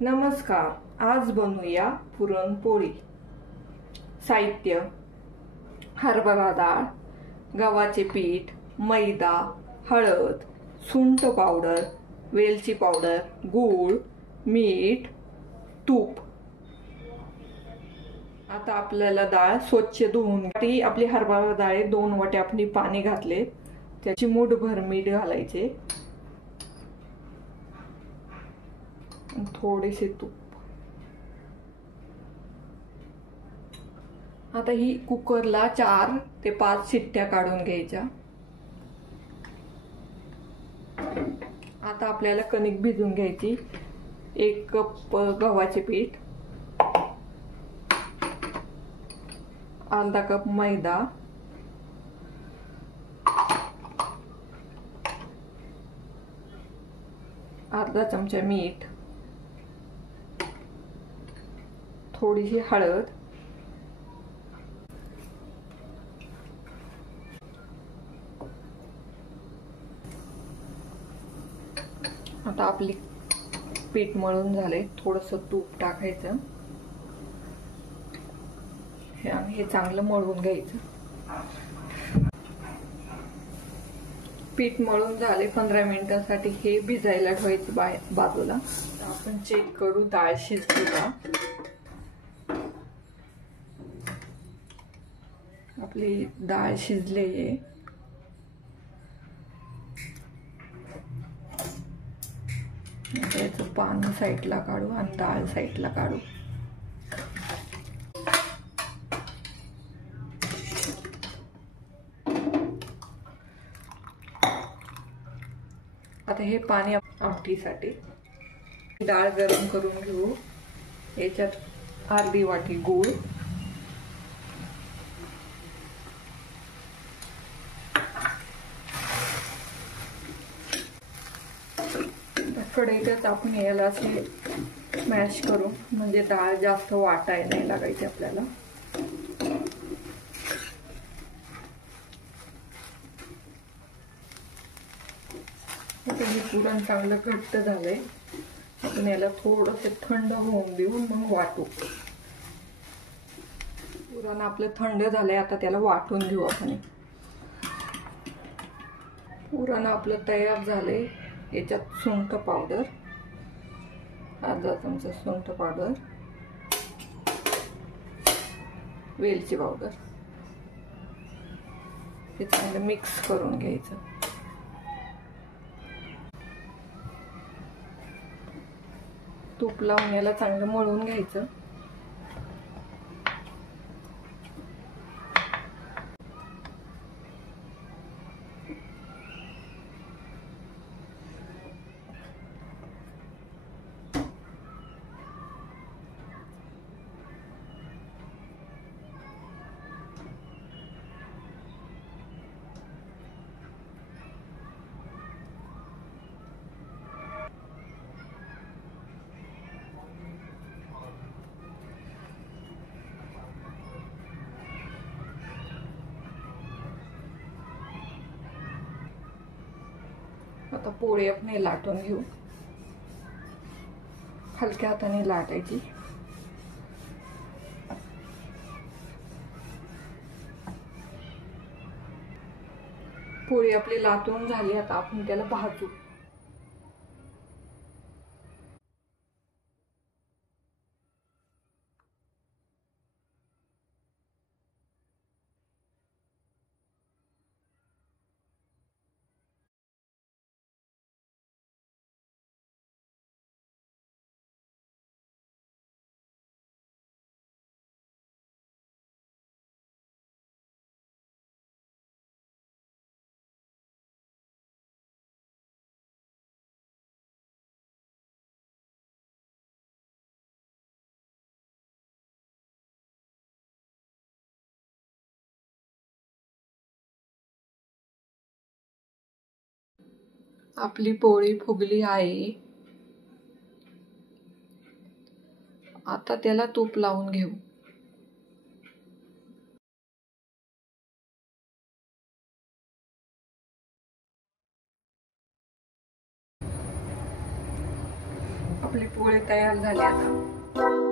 नमस्कार, आज बनवूया पुरणपोळी। साहित्य: हरभरा डाळ, गव्हाचे पीठ, मैदा, हळद, सुंठ पावडर, वेलची पावडर, गूळ, मीठ, तूप। आता आपल्याला डाळ स्वच्छ धुवून आपली हरभरा डाळ 2 वाट्या आपण पाणी घातले, त्याची मूठभर मीठ घालायचे, थोडेसे तूप। आता ही कुकरला 4 ते 5 शिट्ट्या काढून घ्यायच्या। आता आपल्याला कणिक भिजवून घ्यायची। 1 कप गव्हाचे पीठ, अर्धा कप मैदा, अर्धा चमचा मीठ, थोडीशी हळद, आता आपले पीठ मळून झाले, थोडंसं तूप टाकायचं आणि हे चांगलं मळून घ्यायचं। पीठ मळून झाले, 15 मिनिटांसाठी हे भिजायला ठेवायचं बाजूला। आपण चेक करू डाळ शिजली का। आपली डाळ शिजली आहे। याचं पाणी साईडला काढू आणि डाळ साईडला काढू। आता हे पाणी आमटीसाठी, डाळ गरम करून घेऊ। याच्यात अर्धी वाटी गूळ, कढईतच आपण याला असे मॅश करू, म्हणजे डाळ जास्त वाटायला नाही लागायची आपल्याला। आता हे पुरण चांगलं घट्ट झालंय, आपण याला थोडंसं थंड होऊन देऊ, मग वाटू। पुरण आपलं थंड झालंय, आता त्याला वाटून घेऊ आपण। पुरण आपलं तयार झालंय। याच्यात सुंठ पावडर, अर्धा चमचा सुंठ पावडर, वेलची पावडर, हे चांगलं मिक्स करून घ्यायचं। तूप लावून याला चांगलं मळून घ्यायचं। आता पोळी आपण लाटून घेऊ, हलक्या हाताने लाटायची। पोळी आपली लाटून झाली, आता आपण त्याला भाजू। आपली पोळी फुगली आहे, आता त्याला तूप लावून घेऊ। आपली पोळी तयार झाली आता.